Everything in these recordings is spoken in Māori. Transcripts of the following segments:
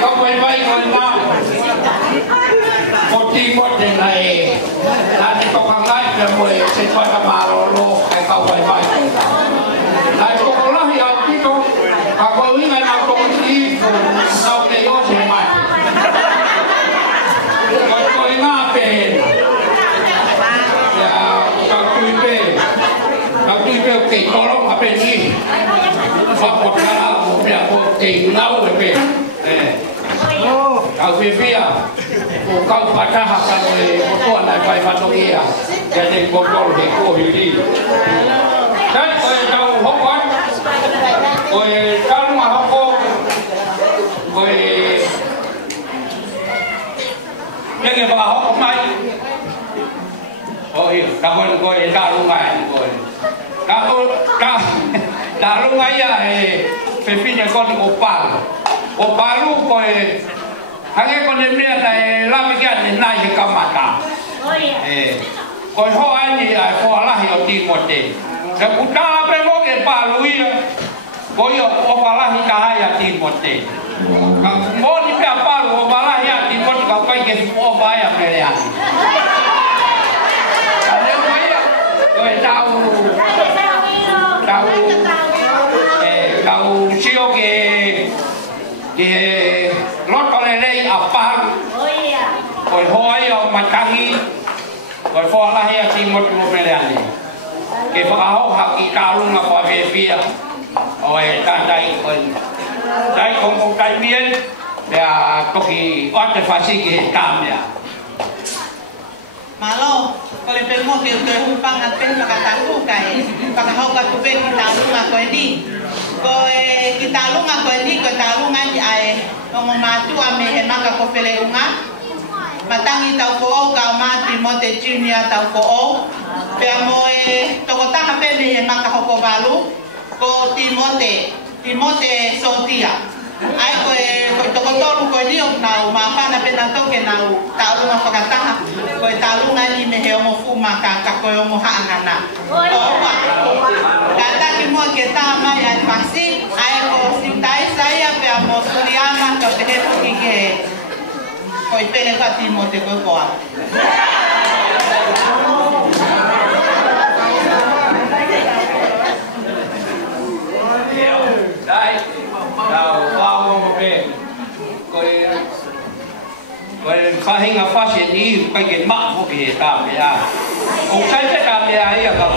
có quay vay con nào một tí một thế này là đi có hàng ngày là mười sẽ cho ta mà lô cái câu quay vay là có con nó hiểu tí con và có ý ngày nào con đi sau này có thể mày có ý ngã về các tùy về kỹ có lắm ở bên đi hoặc một cái là một tình lâu ở bên các quý vị à cũng không phải ra học rồi một tuần này phải vào trong kia gia đình một tuần thì cô hiểu đi đấy tôi trong học quán rồi trong mà học cô rồi những người vào học không ai ôi cảm ơn cô đã luôn ngày rồi đã luôn ngày à phải phi nhà con opa lu coi hàng con em này làm cái anh này thì cầm mặt cả coi họ anh thì họ là hiểu tiền một tiềnแต่กูจ้าไปบอกเอ็นป่าลุยcoi opa là hiện tại là tiền một tiền mỗi đi vềป่าลุopa là hiện tiền một cái cái cái opa ya về đây rồi tao siêu cái lót con này đây ở pan rồi hỏi mặt căng rồi phò là hay thì một này này cái phò áo học cái cao luôn mà phò về phía rồi ta đây rồi đây không cái miên để có cái ót để phát sinh cái cam này malo kalau pemo ke hupang at pen makataku kay pakahaw ka tubig kitalong ako hindi ko kitalong ako hindi ko talungan ay ngomatu ame hemaka ko peleunga matangi tau ko ka ma Timote Junior tau ko pe amo tokota ka pele hemaka ko balu ko Timote Sotia ai ko tokotoru ko ni na ma na pena to ke na talunga pakataha ko talunga ni me he mo fuma ka ko mo hangana kata ki mo ke ta ma ya pasi ai ko sintai saya pe mo suriama ko te ko ki ke ko pele ka Timote ko đây đầu vào một bên rồi phát hiện là phát hiện đi cái mạng của cái tạm vậy à ông sai tất cả cái ấy à các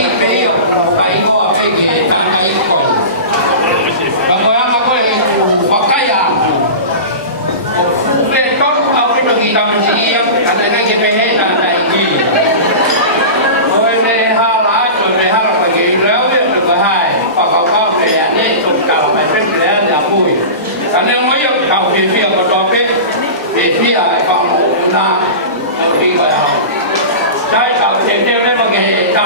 si peo kai ko ke ke tangai ko ko yang aku pakai ya le ton au ni kita mesti yang ada lagi pehena dai ni oi le hala cho le hala lagi leo dia ko hai pa kau kau le ni tuk kau mai pen le ya pui karena moi kau dia ko to pe dia kau na 呢，有幾個有，所以就直接呢個嘅。